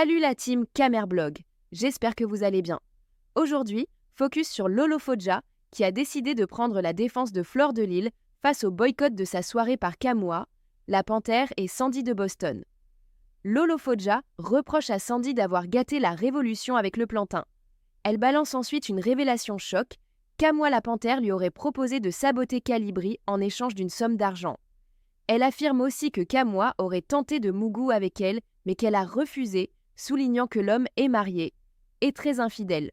Salut la team Camerblog, j'espère que vous allez bien. Aujourd'hui, focus sur Lolo Fodja, qui a décidé de prendre la défense de Fleur de Lille face au boycott de sa soirée par Kamoa, la Panthère et Sandy de Boston. Lolo Fodja reproche à Sandy d'avoir gâté la révolution avec le plantain. Elle balance ensuite une révélation choc. Kamoa la Panthère lui aurait proposé de saboter Calibri en échange d'une somme d'argent. Elle affirme aussi que Kamoa aurait tenté de mougou avec elle, mais qu'elle a refusé, soulignant que l'homme est marié et très infidèle.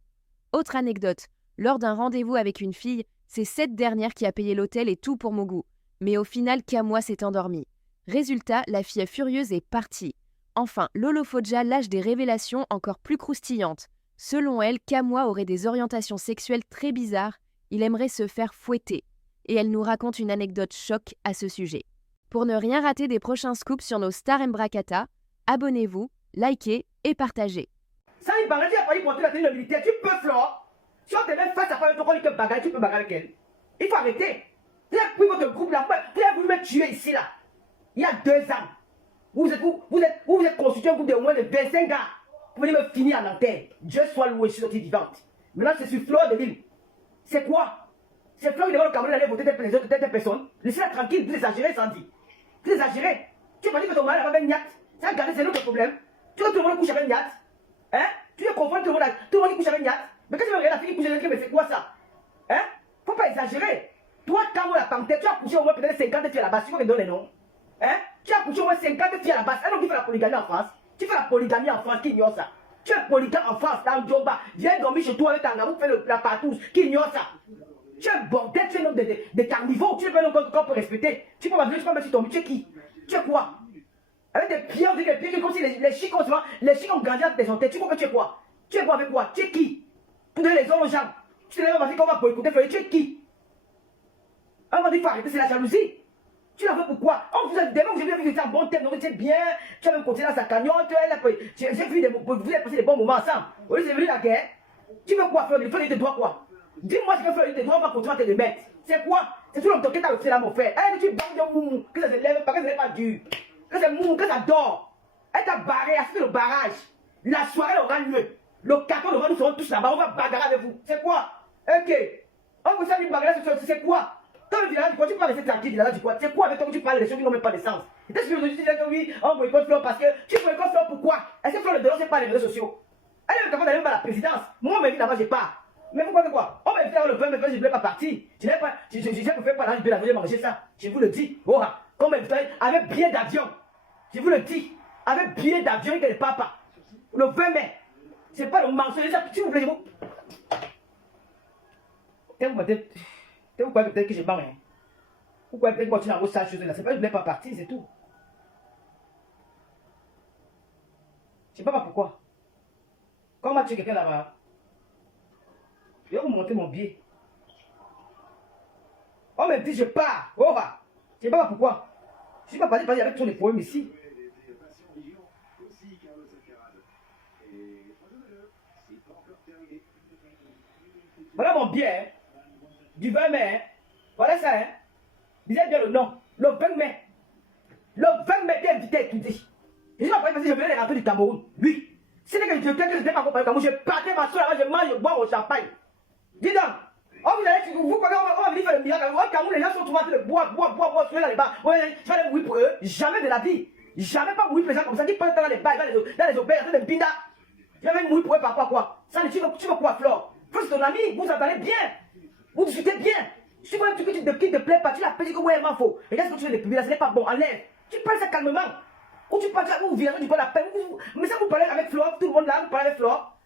Autre anecdote, lors d'un rendez-vous avec une fille, c'est cette dernière qui a payé l'hôtel et tout pour Mougou. Mais au final, Kamoa s'est endormie. Résultat, la fille furieuse est partie. Enfin, Lolo Fodja lâche des révélations encore plus croustillantes. Selon elle, Kamoa aurait des orientations sexuelles très bizarres, il aimerait se faire fouetter. Et elle nous raconte une anecdote choc à ce sujet. Pour ne rien rater des prochains scoops sur nos stars Mbrakata, abonnez-vous, likez et partagez. Ça, il paraît, tu as failli porter la tenue militaire, tu peux, Flore. Si on te met face à face, on dit que bagarre, tu peux bagarrer avec elle. Il faut arrêter. Tu as pris votre groupe là, tu as voulu me tuer ici là. Il y a 2 ans. Vous êtes constitué un groupe de au moins de 25 gars. Vous venez me finir en antenne. Dieu soit loué, je suis sorti vivante. Maintenant, c'est sur Fleur de Lille. C'est quoi? C'est Fleur qui demande au Cameroun d'aller voter des personnes. Laissez-la tranquille, vous exagérez, Sandy. Vous exagérez. Tu as pas dit que ton mari n'a pas fait Niat. Ça a gardé, c'est notre problème. Tu veux que tout le monde couche avec Niat? Hein? Tu veux confondre tout le monde qui couche avec Niat? Mais quand tu veux regarder la fille qui couche avec elle, mais c'est quoi ça? Hein? Faut pas exagérer. Toi, quand la Panthère, tu as couché au moins peut-être 50 filles à la base. Tu veux que je donne les noms? Hein? Tu as couché au moins 50 filles à la base. Un homme qui fait la polygamie en France. Tu fais la polygamie en France, qui ignore ça? Tu es polygame en France, dans Djoba. Viens dormir chez toi avec ta gamme, fais la partouze, qui ignore ça? Tu es un bordel, tu es un homme de carnivore. Tu es pas un homme qu'on peut respecter. Tu peux m'appeler, tu peux mettre sur ton. Tu es qui? Tu es quoi? Avec des pierres, comme si les chics ont grandi avec des antennes. Tu crois que tu es quoi? Tu es quoi avec quoi? Tu es qui? Pour donner les hommes aux gens. Tu te lèves à qu'on va boycotter, tu es qui? On va dire qu'il faut arrêter, c'est la jalousie. Tu la veux pourquoi? On vous a dit, vous avez vu que tu as un bon thème, donc tu es bien. Tu as même continué dans sa cagnotte. J'ai vu vous avez passé des bons moments ensemble. Au lieu de venir la guerre. Tu veux quoi, Fleur? Il faut dire de toi quoi? Dis-moi ce que Fleur de toi, on va continuer à te le mettre. C'est quoi? C'est tout le temps que tu as refait là, mon frère. Eh, tu bandes de mou, que ça se lève, que ça n'est pas dur. Que c'est mou, que ça dort. Elle t'a barré, assisté le barrage. La soirée aura lieu. Le 14 novembre, nous serons tous là-bas. On va bagarrer avec vous. C'est quoi? Ok. On vous savez bagarrer, c'est quoi? Quand tu viens, tu peux rester tranquille là, tu quoi? C'est quoi avec toi que tu parles des choses qui n'ont même pas de sens? Et tu dis que oui, on boycotte Fleur parce que tu boycottes Fleur pourquoi? Est-ce que Fleur ne dénonce pas les réseaux sociaux? Elle est capable d'aller même à la présidence. Moi, on m'a dit là-bas, j'ai pas. Mais pourquoi c'est quoi? On m'a dit le 20 mai, je ne voulais pas partir. Je n'ai pas, je ne fais pas là, je vais la venir manger ça. Je vous le dis. Oh, comme avec billet d'avion. Je vous le dis. Avec billet d'avion et que le papa. Le 20 mai. C'est pas le mensonge. S'il vous plaît, je vous. Vous croyez peut-être que je bats, hein? Vous croyez peut-être que continuer à vos sages choses là? C'est pas que je ne voulais pas partir, c'est tout. Je ne sais pas pourquoi. Quand on m'a tué quelqu'un là-bas, je vais vous montrer mon billet. On me dit je pars. Oh, je ne sais pas pourquoi. Je ne suis pas parti avec tous les problèmes ici. Voilà mon billet, hein? Du 20 mai, hein? Voilà ça, hein? Disais bien le nom. Le 20 mai. Le 20 mai, t'es invité à étudier. Je ne sais pas parce que je venais de rentrer du Cameroun. Oui. Si c'est que je n'étais pas accompagné au Cameroun, je partais ma soeur là-bas, je mange, je bois au champagne. Dis donc. Oh, vous croyez qu'on va venir faire le miracle? Au Cameroun, les gens sont souvent en train de boire, sur les bars. Je vais aller mourir pour eux. Jamais de la vie. Jamais pas mourir pour les gens comme ça. Qui passent dans les bars, dans les auberges, dans les bindas. Je vais mourir pour eux par quoi? Ça, tu veux quoi, Flore? Flore, c'est ton ami, vous entendez bien. Vous discutez bien. Si tu vois un truc qui ne te plaît pas, tu l'appelles, tu dis que ouais, il faut. Regarde ce que tu fais de publier là, ce n'est pas bon, enlève. Tu parles ça calmement. Ou tu parles ça, ou viens, tu parles la peine. Mais ça, vous parlez avec Flore, tout le monde là, vous parlez avec Flore.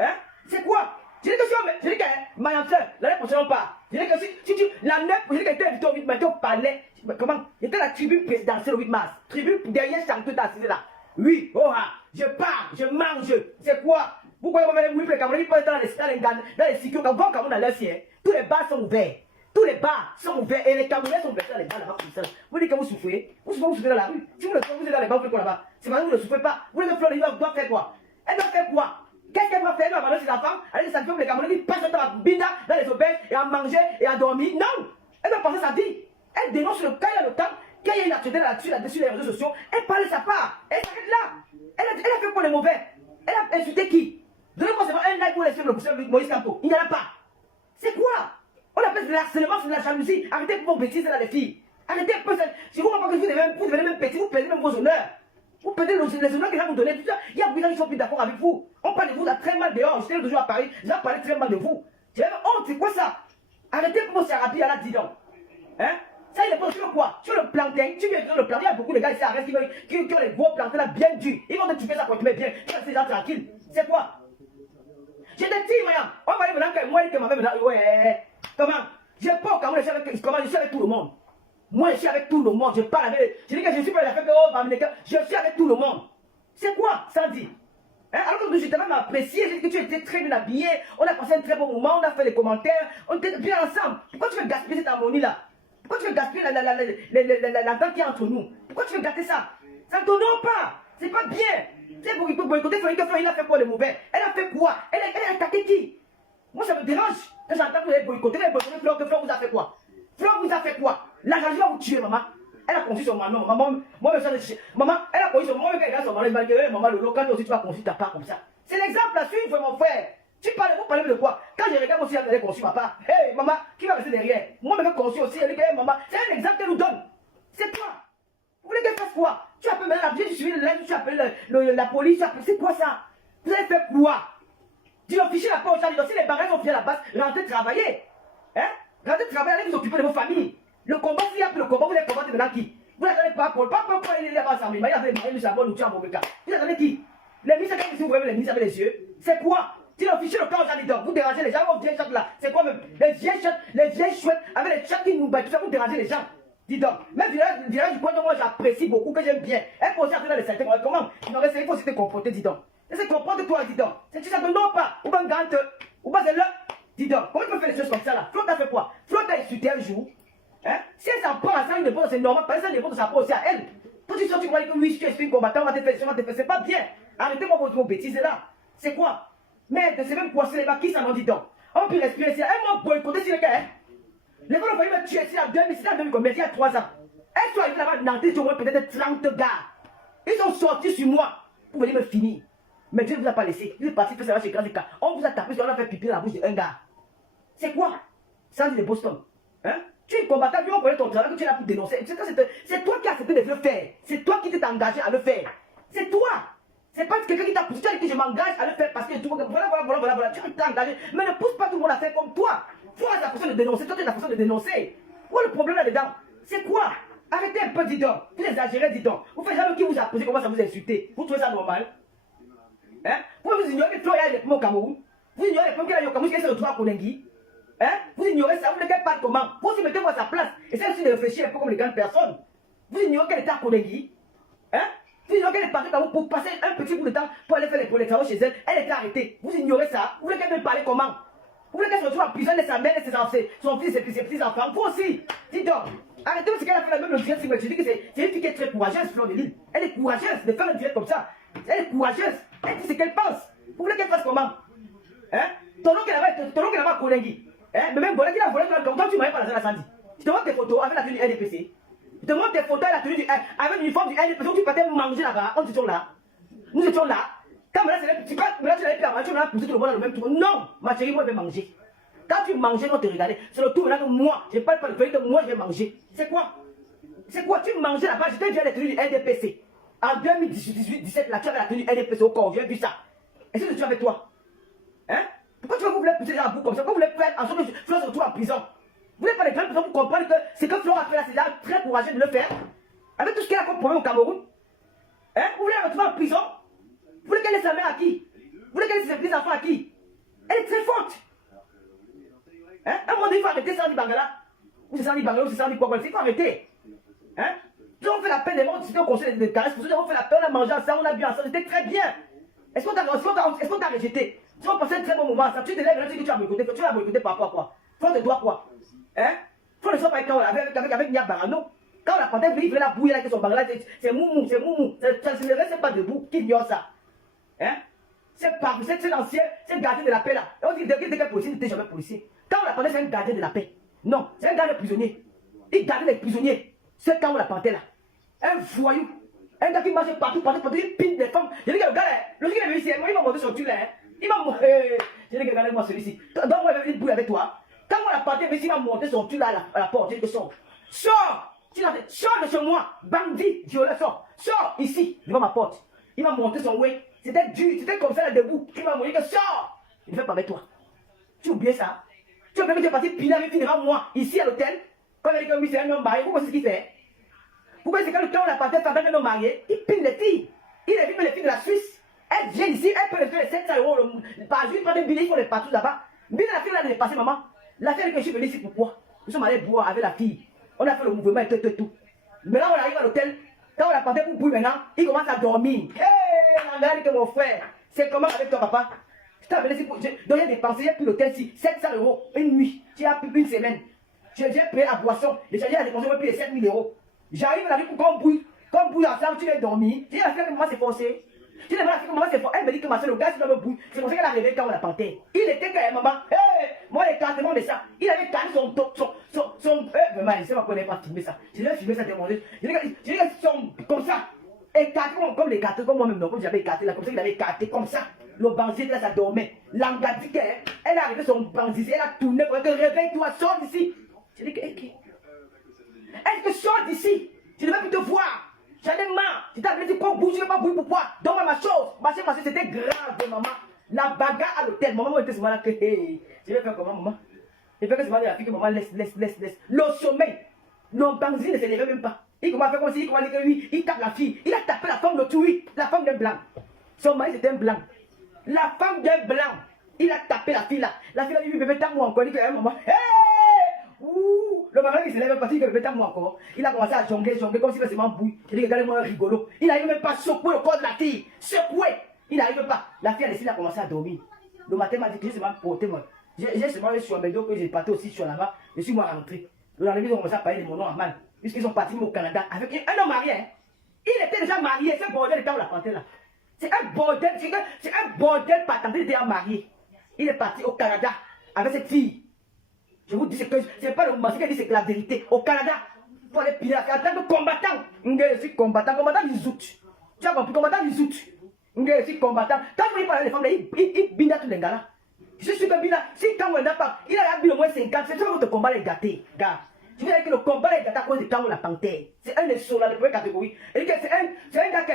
Hein? C'est quoi? Je dis que si on. Je dis que, ma soeur, l'année prochaine, on part. Je dis que si tu. La 9, je dis que tu es invité au 8 mars, tu parlais. Comment? J'étais à la tribune présidentielle au 8 mars. Tribune derrière chanteuse assise là. Oui, oh, je pars, je mange. C'est quoi? Vous croyez qu'on va aller mourir pour les Camerounais, ils peuvent être dans les cycles, quand on dans leur ciel. Tous les bars sont ouverts. Tous les bars sont ouverts et les Camerounais sont ouverts dans les bars là-bas comme ça. Vous dites que vous souffrez. Vous souffrez dans la rue. Si vous le faites, vous êtes dans les bars, vous faites quoi là-bas? C'est parce que vous ne souffrez pas. Vous voulez que Fleur doit faire quoi? Elle doit faire quoi? Qu'est-ce qu'elle doit faire? Elle doit abandonner ses enfants, aller sacrifier pour les Camerounais, ils passent le temps à binda dans les auberges et à manger et à dormir. Non! Elle doit penser sa vie. Elle dénonce le cas, il y a le temps, qu'il y a une actualité là-dessus, les réseaux sociaux. Elle parle de sa part. Elle s'arrête là. Elle a fait pour les mauvais. Elle a insulté qui? Donnez-moi seulement un like pour laisser le professeur Moïse Campo. Il n'y en a pas. C'est quoi? On appelle de l'harcèlement, c'est de la jalousie. Arrêtez vos bêtises là, les filles. Arrêtez un peu. Si vous ne que vous devenez même petit, vous perdez même vos honneurs. Vous perdez les honneurs que les gens vous donnent. Il y a beaucoup de gens qui sont plus d'accord avec vous. On parle de vous très mal dehors. J'étais toujours à Paris. Les gens parlaient très mal de vous. J'ai même honte. C'est quoi ça? Arrêtez pour vos thérapies là, dis donc. Hein? Ça, il est pas sur quoi? Sur le plantain. Tu viens sur le plantain. Il y a beaucoup de gars ici arrêtent qui ont les gros plantains là bien durs. Ils vont te tuer ça pour te mettre bien. Tu laisses les gens tranquilles. C'est quoi? J'ai des petits, madame. On va dire maintenant que moi, il m'a fait maintenant. Ouais. Comment? Je n'ai pas au Cameroun, je suis avec tout le monde. Moi, je suis avec tout le monde. Je parle avec. Je dis que je suis pas la fête je suis avec tout le monde. C'est quoi, Sandy? Hein? Alors que je t'ai même apprécié, j'ai dit que tu étais très bien habillé. On a passé un très bon moment, on a fait les commentaires. On était bien ensemble. Pourquoi tu veux gaspiller cette harmonie-là? Pourquoi tu veux gaspiller la dent qui est entre nous? Pourquoi tu veux gâter ça? Ça ne t'honore pas. C'est pas bien. C'est pour boycotter Florine, il a fait quoi le mauvais? Elle a fait quoi? Elle a attaqué qui? Moi, ça me dérange. Quand j'entends que vous avez boycotté, Flore, que Flore vous a fait quoi? Flore vous a fait quoi? La jalousie va vous tuer, maman. Elle a conçu son maman. Maman, elle a conçu son maman. Elle a son maman. Maman, le local aussi, tu vas conçu ta part comme ça. C'est l'exemple à suivre, mon frère. Vous parlez de quoi? Quand je regarde aussi, elle a conçu papa. Hey, maman, qui va rester derrière? Moi, je vais conçu aussi. Elle dit, hey, maman, c'est un exemple qu'elle nous donne. C'est quoi? Vous voulez qu'elle fasse quoi? Tu appelles maintenant la police, tu appelles la police, c'est quoi ça? Vous avez fait quoi? Tu l'as fiché la porte, si les barrières sont finis à la base, rentrez travailler. Hein? Rentrez travailler, allez vous occuper de vos familles. Le combat, s'il y a plus le combat, vous allez combattre maintenant qui? Vous n'attendez pas Paul, pas il est là-bas ensemble, il y avait les mariés, nous avons nous tuer en mauvais cas. Vous attendez qui? Les ministres, quand vous voyez les ministres avec les yeux, c'est quoi? Tu l'as fiché le camp aux gens, vous dérangez les gens, vos vieilles chattes là, c'est quoi même? Les vieilles chouettes, avec les chats qui nous battent, tout ça, vous dérangez les gens. Dis donc, même village du point de moi j'apprécie beaucoup, que j'aime bien. Elle peut aussi entrer dans les certains, comment? Il faut aussi te comporter, dis donc. Et comporte-toi, dis donc. C'est ça ne non pas, ou bien gante, ou bien c'est là. Dis donc, comment tu peux faire les choses comme ça là? Flo t'a fait quoi? Flo t'a insulté un jour. Hein? Si elle s'en prend à ça, une époque, c'est normal, parce que ça dépend de sa peau aussi à elle. Toi tu sors, tu crois que oui, si tu es une combattant, on va te faire, c'est pas bien. Arrêtez-moi vos bêtises là. C'est quoi? Merde, c'est même poisson les bas, qui s'en ont dit donc? On peut respirer ici, elle m'a boycotté sur le gars, hein? Les gens ont failli me tuer ici en 2000, il y a 3 ans. Elles sont arrivées là-bas, Nantes, au moins peut-être 30 gars. Ils sont sortis sur moi pour venir me finir. Mais Dieu ne vous a pas laissé. Il est parti faire ça chez Grand Écart. On vous a tapé, on a fait pipi dans la bouche d'un gars. C'est quoi? Ça dit de Boston. Hein? Tu es combattant, tu vas connaître ton travail que tu es là pour dénoncer. C'est toi qui as accepté de le faire. C'est toi qui t'es engagé à le faire. C'est toi. C'est pas quelqu'un qui t'a poussé, tu as dit que je m'engage à le faire parce que tu voilà. Tu t'es engagé. Mais ne pousse pas tout le monde à faire comme toi. Toi, tu as la façon de dénoncer. Toi, tu as la façon de dénoncer. Où est le problème là-dedans? C'est quoi? Arrêtez un peu, dis donc. Vous exagérez, dis donc. Vous faites jamais qui vous a posé, comment ça vous insulter? Vous trouvez ça normal? Hein? Vous ignorez que Flo a les pommes au Cameroun? Vous ignorez les pommes qu'il a au Cameroun, qu'elle se retrouve à Konengi? Hein? Vous ignorez ça, vous voulez qu'elle parle comment? Vous aussi mettez-vous à sa place. Essayez aussi de réfléchir un peu comme les grandes personnes. Vous ignorez qu'elle était à Konengi? Hein? Vous ignorez qu'elle est partie pour passer un petit bout de temps pour aller faire les travaux chez elle. Elle était arrêtée. Vous ignorez ça? Vous voulez qu'elle me parle comment? Vous voulez qu'elle se retrouve en prison de sa mère et son fils et ses petits-enfants? Vous aussi! Dis donc! Arrêtez ce qu'elle a fait la même le direct. Je dis que c'est une fille qui est très courageuse, Fleur de Lille. Elle est courageuse de faire un direct comme ça. Elle est courageuse. Elle dit ce qu'elle pense. Vous voulez qu'elle fasse comment? Hein? Ton oncle là-bas à Konengi. Hein? Mais même Bolek, il a volé comme toi, tu m'avais pas la Sandy. Je te montre tes photos avec la tenue du NDPC. Je te montre tes photos avec la tenue avec l'uniforme du NDPC où tu partais manger là-bas. Nous étions là. Nous étions là. Quand maintenant, tu n'avais plus à manger, tu m'as poussé tout le monde dans le même tour. Non, ma chérie, moi je vais manger. Quand tu mangeais, on te regardait. C'est le tour maintenant que moi, je ne parle pas de que moi je vais manger. C'est quoi? C'est quoi? Tu mangeais là-bas, j'étais déjà la tenue du NDPC. En 2018-17, là, tu avais la tenue NDPC au corps, j'ai vu ça. Est-ce que tu es avec toi? Hein? Pourquoi tu voulez pousser les gens à bout comme ça? Pourquoi vous voulez faire en sorte que Flore se retrouve en prison? Vous voulez pas les grandes personnes pour comprendre que ce que Flore a fait là, c'est très courageux de le faire? Avec tout ce qu'elle a comme problème au Cameroun? Hein? Vous voulez la retrouver en prison? Vous voulez qu'elle laisse sa mère à qui? Vous voulez qu'elle laisse ses petits-enfants à qui? Elle est très forte. Hein? À un moment donné, il faut arrêter Sandy Bangala. Ou c'est Sandy Bangala ou c'est Sandy quoi. Il faut arrêter. Hein? Si on fait la peine des morts, c'était au conseil de caresses. Pour ça, on fait la peine, on a mangé ensemble, on a bu ensemble. C'était très bien. Est-ce qu'on t'a rejeté? Si on passait un très bon moment ensemble, tu te lèves et tu dis que tu as boycotté. Tu as boycotté par rapport à quoi? Faut te doit quoi? Hein? Faut ne soit pas avec Nia Barano. Quand la panthère il voulait la bouiller avec son bangala, c'est moumou, c'est moumou. Ça ne reste pas debout. Qui ignore ça? Hein? C'est l'ancien, c'est le gardien de la paix là. Et on dit que quel policier n'était jamais policier. Quand on la panthère, c'est un gardien de la paix. Non, c'est un gardien de prisonniers. Il gardait les prisonniers. C'est quand on la panthère là. Un voyou. Un gars qui marche partout, il pine des femmes. Je dis que le gars, lorsqu'il est venu ici, il m'a monté son cul là. Il m'a monté. Je dis que regardez-moi celui-ci. Donc, moi, il bouille avec toi. Quand on a parté, il m'a monté son cul là à la porte. Je dis que sors. Sors! Sors de chez moi. Bandit, violet, sors. Sors ici, devant ma porte. Il m'a monté son way. C'était dur, c'était comme ça là debout. Il m'a montré que sors. Il ne fait pas avec toi. Tu oublies ça? Tu oublies que tu es parti piler avec devant moi, ici à l'hôtel. Quand il a dit que oui, c'est un homme marié, pourquoi c'est ce qu'il fait? Pourquoi c'est quand le temps on a parti avec un homme marié, il pile les filles. Il a vu les filles de la Suisse. Elles viennent ici, elles peuvent faire les 700 € par jour, ils prennent des billets, ils font les partout là-bas. Mais la fille là, elle est passée, maman. La fille que je suis venue ici, pourquoi? Nous sommes allés boire avec la fille. On a fait le mouvement et tout. Maintenant, on arrive à l'hôtel. Quand on a parti pour bouillir maintenant, il commence à dormir. Hé, la que mon frère, c'est comment avec toi, papa? Je t'ai appelé ici pour. Donc, j'ai dépensé, j'ai pris l'hôtel ici, 700 € une nuit. Tu as pris une semaine. J'ai payé la boisson. J'ai dépensé, j'ai payé 7000 €. J'arrive à la vie pour qu'on bouille. Quand on bouille ensemble, tu vas dormir. J'ai la fille que maman s'est forcée. J'ai demandé à la fille que maman s'est forcée. Elle me dit que ma soeur, le gars, il me bouille. C'est pour ça qu'elle a rêvé quand on la panthère. Il était quand maman. Hé, moi, l'écartement de ça. Il avait calé son. Vraiment, je sais pas qu'on n'ait pas filmé ça. Je vais filmer ça, demander. Je dis que son. Comme ça. Écarté comme les cartes, comme moi-même, non, comme j'avais écarté là, comme ça, il avait écarté comme ça. Le bandit là, ça dormait. L'angadique, elle a arrêté son bandit, elle a tourné pour que réveille-toi, sors d'ici. Je dis que, est-ce que sors d'ici? Je ne veux plus te voir. J'en ai marre. Je t'ai appelé, qu'on bouge, je ne vais pas bouger, pourquoi? Donne-moi ma chose. Parce que c'était grave, maman. La bagarre à l'hôtel. Maman était souvent là que, je vais faire comment, maman? Je vais faire que c'est la fille que maman laisse. Le sommeil. Le bandit ne se lève même pas. Il commence à faire comme si, il commence à dire que oui, il tape la fille. Il a tapé la femme de Touri, la femme d'un blanc. Son mari c'était un blanc. La femme d'un blanc. Il a tapé la fille là. La fille a dit, bébé, tape-moi encore. Il dit que, maman, hé! Ouh! Le maman qui se lève parce qu'il dit, bébé, tape-moi encore. Il a commencé à jongler comme s'il faisait vraiment bouille. Il dit, regardez-moi, rigolo. Il n'arrive même pas à secouer le corps de la fille. Secouer! Il n'arrive pas. La fille a décidé de commencer à dormir. Le matin, il m'a dit que j'ai seulement porté, moi. J'ai seulement eu sur mes dos que j'ai parti aussi sur là-bas. Je suis moi rentré. Le lendemain, ils ont commencé à parler de mon nom en mal. Puisqu'ils sont partis au Canada avec un homme marié. Hein. Il était déjà marié. C'est un bordel de temps où la panthère là. C'est un bordel patenté, il était marié. Il est parti au Canada avec cette fille. Je vous dis que c'est pas le mensonge qui dit, c'est la vérité. Au Canada, pour aller piler en tant que combattant. Je suis combattant du zout. Tu as compris, combattant du zout. Je suis combattant. Quand je parle des femmes, il binda tous les gars là. Je suis que binda. Si quand on n'a pas, il a habillé au moins 50, c'est ça votre combat les gâtés, gars. Je veux dire que le combat est à cause de Tango la panthère. C'est un des sauts là de première catégorie. Et c'est un gars qui.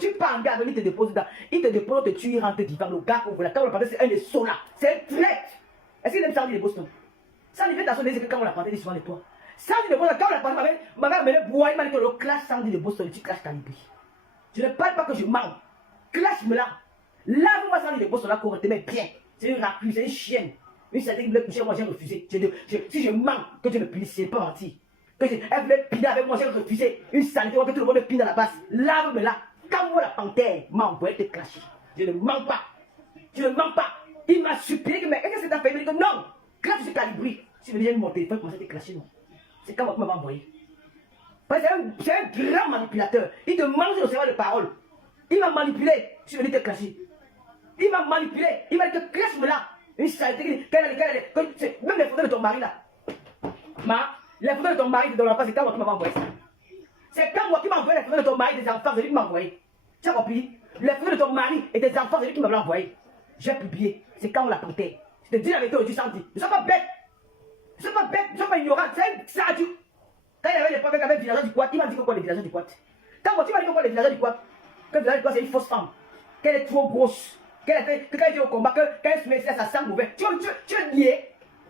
Tu pars en garde, il te dépose là. Il te dépose, te tue, il rentre vivant. Le gars, la Tango la panthère, c'est un des sauts là. C'est un traite. Est-ce qu'il aime Sandy de Boston? Sandy fait attention, c'est que quand la panthère dit souvent de toi. Sandy de Boston, quand la panthère m'a amené boire, il m'a dit que le clash Sandy de Boston, tu clashes Calibre. Je ne parle pas que je mens. Clash-me là. Lave-moi Sandy de Boston là correctement bien. C'est une raclure, c'est une chienne. Une certaine qui voulait coucher, moi j'ai refusé. Si je mens, que Dieu me punisse, c'est pas menti. Elle voulait piner avec moi, j'ai refusé. Une saleté, que tout le monde me pine à la base. Lave-me là. Quand moi la panthère m'a envoyé te clasher. Je ne mens pas. Je ne mens pas. Il m'a supplié, mais est-ce que c'est ta famille? Il dit que non. Quand je suis calibré, si je viens mon téléphone, commencer à te clasher, non. C'est quand moi m'a envoyé. C'est un grand manipulateur. Il te mange le cerveau de parole. Il m'a manipulé. Je suis venu te clasher. Il m'a manipulé. Il m'a dit que clash-me là. Une saleté, même les photos de ton mari là. Les photos de ton mari dans l'enfant, c'est quand moi qui m'a envoyé ça. C'est quand moi qui m'a envoyé les photos de ton mari, des enfants, c'est lui qui m'a envoyé. Tu as compris? Les photos de ton mari et des enfants, c'est lui qui m'a envoyé. J'ai publié. C'est quand on l'a planté. Je te dis la vérité aujourd'hui, Sandy. Ne sois pas bête. Ne sois pas bête, ne sois pas ignorant. C'est un sadique. Quand il y avait les problèmes avec les villageois du Quat, il m'a dit quoi les villageois du Quat? Quand moi tu m'as dit quoi les villageois du Quat? Que le village du Quat c'est une fausse femme. Qu'elle est trop grosse. Que quand elle vient au combat, quand elle se met ça sent mauvais. Tu veux nier.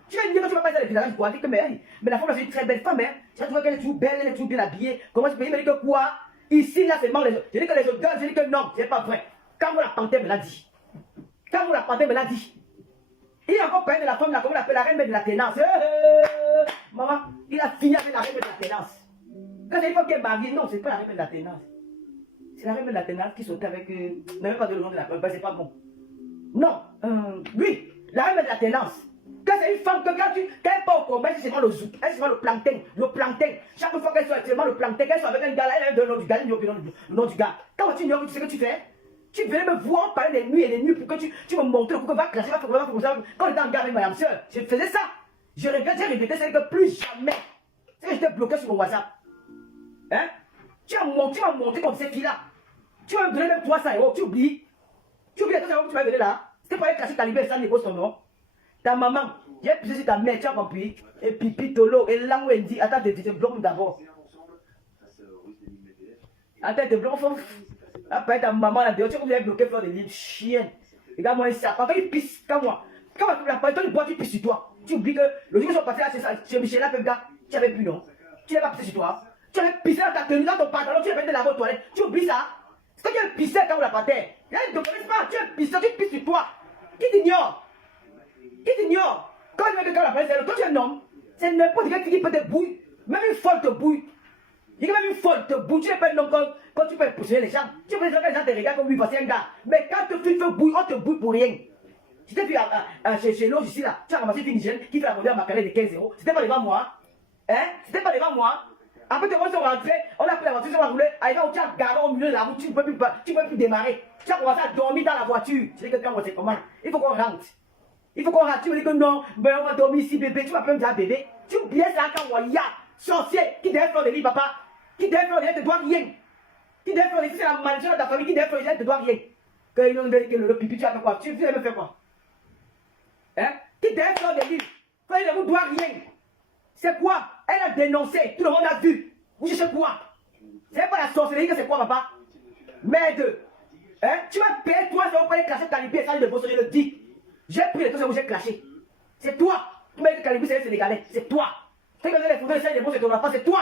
Tu veux nier que tu vas pas dire les villageois du Quat. Mais la femme c'est une très belle femme. Hein. Tu vois qu'elle est toujours belle, elle est toujours bien habillée. Comment je peux dire que quoi? Ici là c'est mal les autres. Je dis que les autres, je dis que non, c'est pas vrai. Quand vous la panthère me l'a dit. Quand vous la panthère me l'a dit. Il a encore parlé de la femme, comment on l'appelle la reine de la ténance. Maman, il a fini avec la reine de la ténance. Quand c'est une femme qui est mariée, non, c'est pas la reine de la ténance. C'est la reine de la ténance qui sautait avec. Ne même pas de le nom de la femme, c'est pas bon. Non, lui, la reine de la ténance. Quand c'est une femme, quand elle part au combat, c'est seulement le zouk, elle c'est seulement le plancton. Chaque fois qu'elle soit actuellement le plancton, qu'elle soit avec un gars, elle a le nom du gars, elle le nom du gars. Quand tu ignores, tu sais ce que tu fais? Tu venais me voir parler des nuits et des nuits pour que tu me montres le coup que va classer, va faire ça. Quand on était en garde avec madame soeur, je faisais ça. J'ai répété, c'est que plus jamais. C'est que j'étais bloqué sur mon WhatsApp. Hein? Tu vas monter comme cette fille-là. Tu vas me donner même 300 euros. Tu oublies. Tu oublies les 300 euros que tu m'as donné là. C'était pour aller cacher ta liberté sans négocier ton nom. Ta maman, j'ai pissé sur ta mère, tu as compris. Et pipi, tolo, et là où elle dit, attends, te bloque d'abord. Attends, te bloque. Après ta maman là dehors, tu vas bloquer Fleur de Lille, chien. Regarde-moi un sac. Quand il pisse, comme moi. Quand la personne boit, tu pisses sur toi. Tu oublies que le jour où ils sont passés là, chez Michel, là, tu n'avais plus, non? Tu n'avais pas pissé sur toi. Tu avais pissé dans ta tenue, dans ton pantalon, tu avais fait de la toilette. Tu oublies ça? C'est que tu as pissé quand on l'a pas terre. Là, ils ne te connaissent pas. Tu as pissé, tu pisses sur toi. Qui t'ignore? Qui t'ignore? Quand tu veux que quand la personne, toi tu es un homme. C'est n'importe quel qui peut te bouille. Même une folle te bouille. Il y a même une folle te bouille. Tu n'es pas un homme quand tu peux pousser les gens. Tu peux que les gens te regardent comme lui parce que c'est un gars. Mais quand tu te bouille, on te bouille pour rien. C'était vu chez Loge ici là. Tu as ramassé une hygiène qui fait la monnaie à ma carrière de 15 euros. C'était pas devant moi. Hein? C'était pas devant moi. Après, on sont rentrés, on a pris la voiture, on a roulé. Arrivé où tu as garé au milieu de la route, tu ne peux plus démarrer. Tu as commencé à dormir dans la voiture. Je dis que quand on sait comment, il faut qu'on rentre. Il faut qu'on rentre. Tu me dis que non, ben on va dormir ici, bébé. Tu vas pas me dire bébé. Tu oublies ça quand on y a sorcier qui devait faire des lits, papa. Qui devait faire des lits, ne te doit rien. Qui devait faire des lits, c'est la malédiction de ta famille qui devait faire des lits, ne te doit rien. Que le pipi, tu vas faire quoi? Tu devais me faire quoi? Hein? Qui devait faire des lits? Quand il ne vous doit rien. C'est quoi? Elle a dénoncé, tout le monde a vu. Vous cherchez quoi? C'est pas la sorcellerie que c'est quoi, papa? Merde. Hein? Tu vas payer toi, ça va pas aller clasher Calibé et ça de bosser, je le dis. J'ai pris les trucs où j'ai clashé. C'est toi. Tu m'as dit que Calibé c'est les Sénégalais. C'est toi. Tu as les photos de ça de bosser, c'est toi.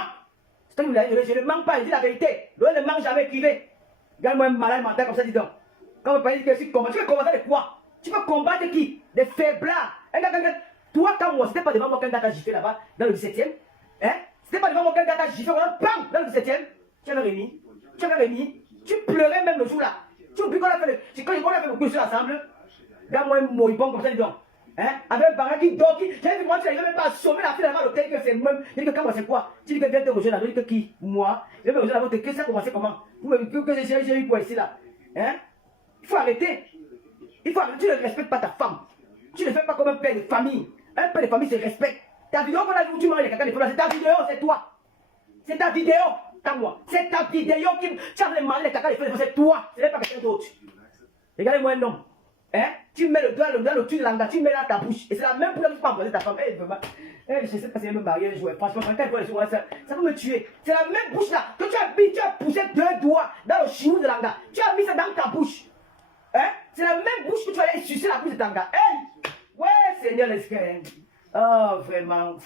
Je ne mens pas, je dis la vérité. Je ne mens jamais privé. Regarde-moi un malade mental comme ça, dis donc. Quand vous parlez que tu combattes, tu veux combattre de quoi? Tu veux combattre qui? Des faiblards. Toi, quand moi, c'était pas devant moi qu'un gars t'a giflé là-bas, dans le 17e. Hein? C'était pas devant moi qu'un gars t'a giflé, bam, dans le 17e. Tu avais remis. Tu avais remis. Tu pleurais même le jour là. Tu oublies qu'on a fait quand on a fait le coup ensemble. Regarde-moi un moribond comme ça, dis donc. Hein? Avec un parent qui dort, qui. J'ai vu moi, tu n'arrives même pas à sauver la fille là-bas, l'hôtel, que c'est même. Il dit que quand moi, c'est quoi? Tu dis que viens te rejoindre là, tu dis que qui? Moi. Je vais me rejoindre là-bas, que ça a commencé comment? Vous me dites que j'ai eu quoi ici là? Hein? Il faut arrêter. Il faut arrêter. Tu ne respectes pas ta femme. Tu ne fais pas comme un père de famille. Un père de famille se respecte. Ta vidéo qu'on a vu où tu manges les caca des fleurs, c'est ta vidéo, c'est toi. C'est ta vidéo, pas moi. C'est ta vidéo qui. Tu as manger les caca des fleurs, c'est toi. Ce n'est pas quelqu'un d'autre. Regardez-moi un homme. Hein? Tu mets le doigt dans le dessus de l'anga, tu mets dans ta bouche. Et c'est la même pour que tu peux embrasser ta femme. Je sais pas si elle me marier, jouer. Franchement, quand elle voit les choses, ça peut me tuer. C'est la même bouche là que tu as mis, tu as poussé 2 doigts dans le chigou de l'anga. Tu as mis ça dans ta bouche. Hein? C'est la même bouche que tu allais sucer la bouche de l'anga. Hey! Ouais, Seigneur l'Esprit. Oh, vraiment.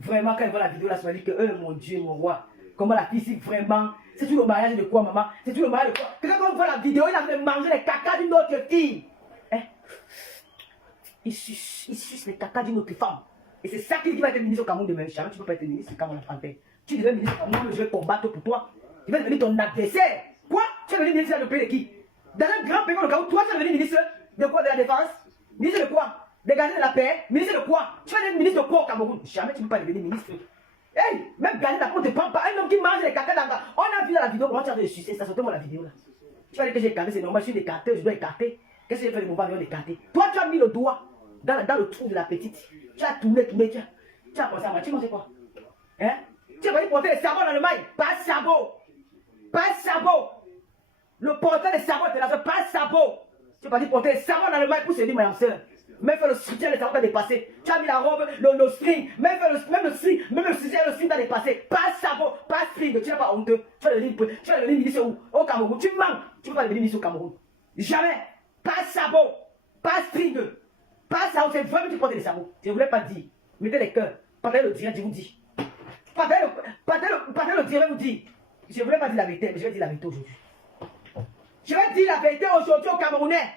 Vraiment, quand elle voit la vidéo là, ça va dire que, mon Dieu, mon roi. Comment la fille, vraiment. C'est tout le mariage de quoi, maman? C'est tout le mariage de quoi? Que quand on voit la vidéo, il a fait manger les caca d'une autre fille. Hein? Il suce les caca d'une autre femme. Et c'est ça qui va être ministre au Cameroun demain. Jamais tu peux pas être ministre quand on a fait. Tu devais ministre au Cameroun, je vais combattre pour toi. Tu vas devenir ton adversaire. Quoi? Tu vas devenir ministre de pays de qui? Dans un grand pays comme le Cameroun, toi, tu vas devenir ministre de quoi? De la défense? Ministre de quoi? Des gardiens de la paix? Ministre de quoi? Tu vas devenir ministre de quoi au Cameroun? Jamais tu ne peux pas devenir ministre. Hey, même gardien d'après, on ne te prend pas. Un homme qui mange les caca d'anga. On a vu dans la vidéo, comment tu as de sucer, ça sortait moi la vidéo là. Tu vas dire que j'ai écarté, c'est normal, je suis écarté, je dois écarter. Qu'est-ce que j'ai fait de mon avion d'écarter? Toi, tu as mis le doigt dans le trou de la petite. Tu as tourné, tu as pensé à moi, tu manges quoi? Hein? Tu as pas dit porter les sabots dans le mail? Pas de sabot. Pas de sabot. Le porteur des sabots, pas de sabot. Tu as pas dit porter les sabots dans le mail pour se dire, ma soeur. Même faire le soutien, les sabots t'as dépassé. Tu as mis la robe, le string, même le string, le string t'as dépassé. Pas de sabot, pas de string. Tu n'as pas honteux. Tu vas devenir ministre où? Au Cameroun. Tu mens. Tu ne peux pas devenir ministre au Cameroun. Jamais. Pas de sabot, pas de string. Pas de sabot, c'est vraiment que tu portes les sabots. Je ne voulais pas dire. Mettez les cœurs. Partagez le direct, je vous dis. Partagez le direct, je vous dis. Je ne voulais pas dire la vérité, mais je vais dire la vérité aujourd'hui. Je vais dire la vérité aujourd'hui aux Camerounais.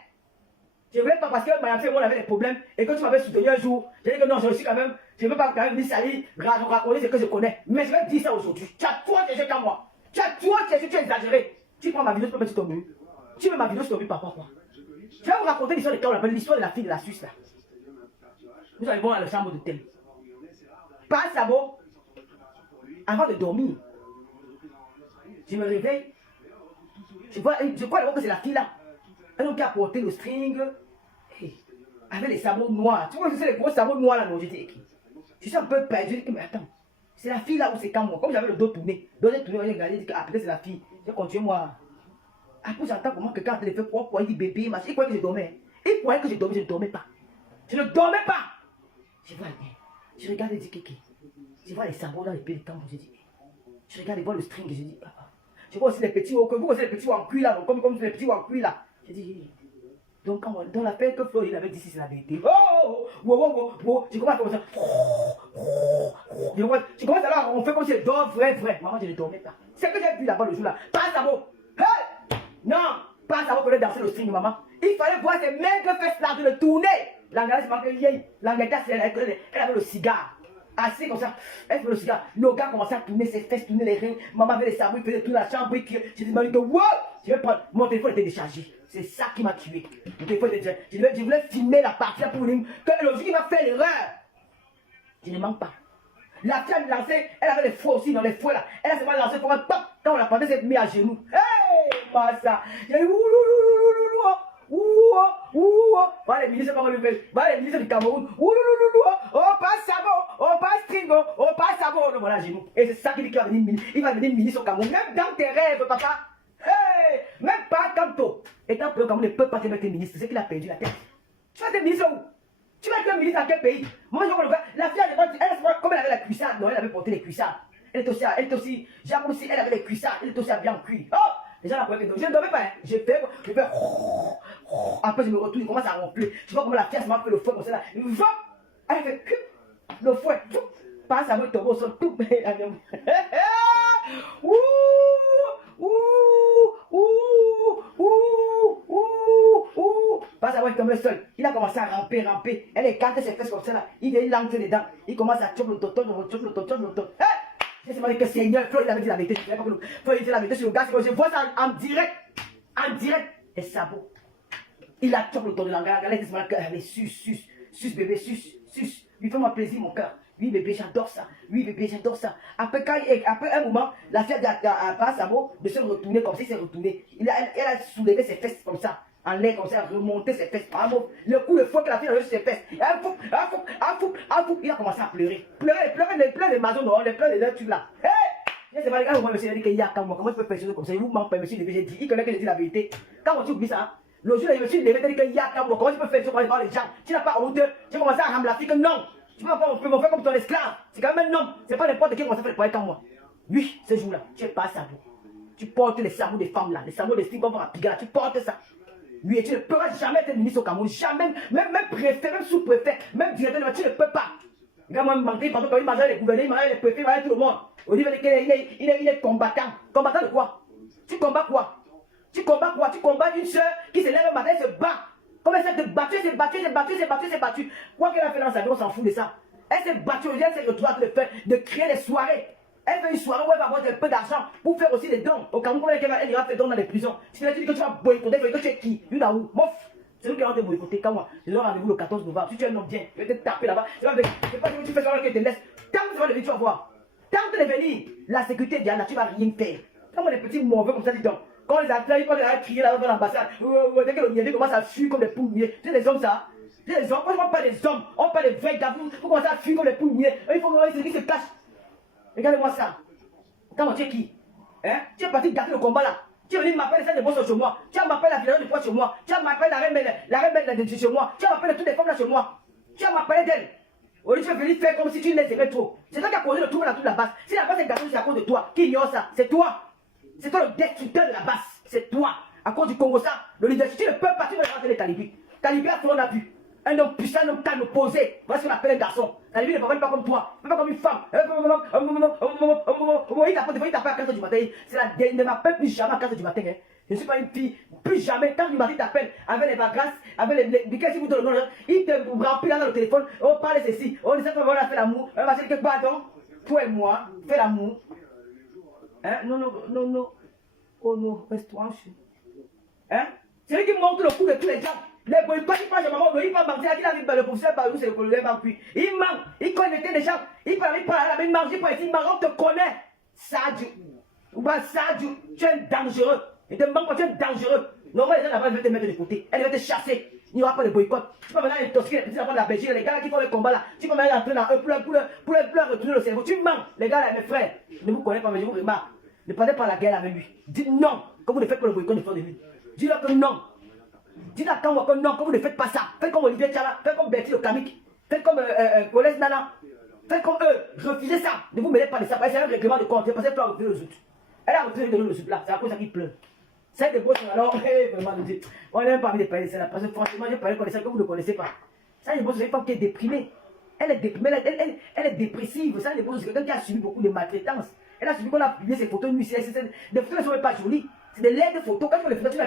Je ne voulais pas parce que Mme Fémon avait des problèmes et que tu m'avais soutenu un jour. J'ai dit que non, je suis quand même. Je ne veux pas quand même dire salir, raconter ce que je connais. Mais je vais dire ça aujourd'hui. Tu as toi cherché qu'à moi. Tu as toi cherché, tu as exagéré. Tu prends ma vidéo, tu peux mettre sur ton mur. Tu mets ma vidéo sur ton mur, papa, quoi. Je vais vous raconter l'histoire de quand on appelle l'histoire de la fille de la Suisse là. Nous allons voir dans la chambre de thème. Pas de sabot. Avant de dormir. Je me réveille. Je crois d'abord que c'est la fille là. Un homme qui a porté le string. Hey, avec les sabots noirs. Tu vois que c'est les gros sabots noirs là, non? Je dis, je suis un peu perdu. Mais attends, C'est la fille là où c'est quand moi. Comme j'avais le dos tourné. Donc j'ai tourné, j'ai regardé, j'ai dit ah peut-être c'est la fille. J'ai continué moi. Après j'entends comment quelqu'un a fait quoi, il dit bébé, machin. Il croyait que je dormais. Il croyait que je dormais, je ne dormais pas. Je ne dormais pas. Je vois rien. Je regarde et dis Kéké. Je vois les sabots dans les pieds de tambour, je dis. Je regarde et vois le string et je dis papa. Je vois aussi les petits hauts, vous aussi les petits en cuir là, comme les petits en cuir là. Je dis. Donc, quand dans l'affaire que Flo il avait dit, si c'est la vérité. Je commence à faire ça. Je commence à là, on fait comme si je dors vrai. Maman, je ne dormais pas. C'est que j'ai vu là-bas le jour là. Pas ça beau. Hey! Non, pas ça beau pour aller danser le string, maman. Il fallait voir ces maigres fesses là de le tourner. L'anglaise, c'est pas que vieille. L'anglaise, elle avait le cigare. Assis comme ça, elle fait le cigare. Le gars commençait à tourner ses fesses, tourner les reins. Maman avait les sabots, il faisait tout la chambre. J'ai dit, wow, je vais prendre. Mon téléphone était déchargé. C'est ça qui m'a tué. Mon téléphone était déchargé. Je voulais filmer la partie pour lui. Que le jour il va faire l'erreur. Je ne manque pas. La fille a lancé, elle avait les fouets aussi dans les fouets là. Elle a seulement lancé pour un pop. Quand on l'a pendé, elle s'est mis à genoux. Hey, ça. J'ai dit, voilà les ministres comment le faire. Voilà les ministres du Cameroun. Oh pas savon, oh pas stringo, oh pas savon. Voilà genoux. Et c'est ça qui dit qu'il va venir ministre. Il va venir ministre au Cameroun. Même dans tes rêves, papa. Hey, même pas comme toi. Et quand le Cameroun ne peut pas te mettre ministre, c'est qu'il a perdu la tête. Tu vas être ministre où? Tu vas être ministre dans quel pays? Moi je vois le gars, la fille comme elle avait la cuissade, non, elle avait porté les cuissardes. Elle était aussi, j'avoue aussi, elle avait les cuissardes, elle était aussi bien en cuir. Oh! Les gens la croyaient que je ne dormais pas, hein. J'ai fait, après je me retourne, il commence à ronfler. Tu vois comment la fille m'a fait le fouet comme ça là. Elle fait le fouet, passe à moi, tombe au sol, tout. Passe à moi, il tombe seul. Il a commencé à ramper. Elle écarte ses fesses comme ça là. Il vient l'entre dedans. Il commence à choper le tonton. Je sais pas que Seigneur, Flo, il avait dit la vérité. Flo, il dit la vérité sur le gars. Je vois ça en direct. Et sabot. Il a chopé le ton de la galette. Elle est sus, bébé, sus. Lui fais-moi plaisir, mon cœur. Oui, bébé, j'adore ça. Après un moment, la fille a sabot de se retourner comme si s'est retournée. Elle a soulevé ses fesses comme ça. En l'air comme ça, remonter ses fesses. Le coup de fouet que la fille a eu sur ses fesses. Il a commencé à pleurer. Pleurer les mazons, non, les pleurs des trucs là. Hey! Je sais pas, les gars, moi, monsieur, il a dit qu'il y a quand moi, comment je peux faire des choses comme ça? Il vous manque pas, monsieur, j'ai dit, il connaît que j'ai dit la vérité. Quand tu oublies ça, le jour où je me suis levé, il a dit qu'il y a quand moi, comment je peux faire des choses comme ça les gens? Tu n'as pas honte, tu commences à ramener la fille que non. Tu peux pas me faire comme ton esclave. C'est quand même un homme. C'est pas n'importe qui qui commence à faire des comme moi. Oui, ce jour-là, tu es pas sabot. Tu portes les sabots des femmes là, les sabots des filles qu'on va à Pigalle, tu portes ça. Oui, et tu ne pourras jamais être ministre au Cameroun, jamais, même préfet, même sous-préfet, même directeur, tu ne peux pas. Regarde, moi, il m'a quand il mangeait les gouverneurs, il mangeait les préfets, il mangeait tout le monde. Au niveau qu'il est combattant. Combattant de quoi? Tu combats quoi? Tu combats une soeur qui se lève le matin et se bat. Comme elle s'est battue. Quoi qu'elle a fait dans sa vie, on s'en fout de ça. Elle s'est battue, elle s'est retrouvée de créer des soirées. Elle fait une soirée où elle va avoir un peu d'argent pour faire aussi des dons. Au Cameroun, elle ira faire des dons dans les prisons. Si tu dis que tu vas boycotter, que tu es qui? Une où? Mof! C'est nous qui allons te boycotter. Quand moi, je donne rendez-vous le 14 novembre. Si tu es un homme bien, je vais te taper là-bas. C'est pas que tu fais ça que tu te laisses. Tant que tu vas venir, tu vas voir. Tant que tu vas venir, la sécurité Diana, tu vas rien faire. Comme les petits mauvais comme ça, dis donc. Quand les athlètes, ils vont crier là dans l'ambassade, dès que le niébé commence à fuir comme des poules mouillées. C'est des hommes ça. C'est des hommes. Moi, je ne parle pas des hommes. On parle des vrais gars. Vous commencez à fuir comme des poules mouillées. Il faut qu'ils se cachent. Regardez-moi ça. Quand tu es qui? Hein? Tu es parti gâter le combat là. Tu es venu m'appeler ça de boss chez moi. Tu m'appelles la violence de poids chez moi. Tu m'appelles la rebelle de chez moi. Tu m'appelles toutes les femmes là chez moi. Tu m'appelles d'elle. Au lieu de venir faire comme si tu les aimais trop. C'est toi qui as causé le trouble dans toute la base. Si la base est gâtée, c'est à cause de toi. Qui ignore ça? C'est toi. C'est toi le destructeur de la base. C'est toi. À cause du Congo ça. Le leadership, tu ne peux pas, tu ne peux pas les talibis. Talibis a tout le monde a pu. Un homme puissant, un homme calme, posé. Voilà ce qu'on appelle un garçon. Talibis ne parle pas comme toi. Il ne parle pas comme une femme. Il t'appelle à 4 h du matin. C'est la dernière. Ne m'appelle plus jamais à 4 h du matin. Hein. Je ne suis pas une fille. Plus jamais. Quand le mari t'appelle avec les vacances, avec les qu'est-ce vous donne, il te remplit là dans le téléphone. On parle de ceci. On dit ça, on a fait l'amour. On va dire que pardon. Toi et moi, fais l'amour. Hein? Non. Oh non, reste-toi. Hein? C'est lui qui monte le coup de tous les gens. Les boycotts, ils parlent de maman, il va manger, il a vu le professeur Barou, c'est le colonel Bampuy. Il manque, il connaît des gens, il parle à la même manger, il mange, on te connaît. Sadio, tu es dangereux. Il te manque, tu es dangereux. Non, les gens là-bas, ils veulent te mettre de côté, elle veut te chasser. Il n'y aura pas de boycott. Tu peux maintenant intoxiquer les petits enfants de la Belgique, les gars qui font le combat là. Tu peux maintenant entrer dans eux pour leur retourner le cerveau. Tu mens. Les gars là, mes frères, ne vous connaissez pas, mais je vous remarque. Ne partez pas la guerre avec lui. Dites non, comme vous ne faites pas le boycott de Fleur de Lys. Dis-leur que non. Dis-leur que non, comme vous ne faites pas ça. Faites comme Olivier Tchala, faites comme Bertie le Kamik, faites comme Colès Nana. Faites comme eux. Refusez ça. Ne vous mêlez pas de ça. C'est un règlement de compte. Parce qu'elle peut refuser le zout. Elle a refusé de donner le zout là. C'est à cause de ça qu'il pleure. C'est des beaux alors, vraiment, on n'a même pas envie de parler de ça. Parce que franchement, je parle de ça que vous ne connaissez pas. Ça, c'est une femme qui est déprimée. Elle est déprimée, elle est dépressive. Ça, c'est quelqu'un qui a subi beaucoup de maltraitance. Elle a subi qu'on a publié ses photos nues. Des photos ne sont même pas jolies. C'est des laides photos. Quand tu vois les photos,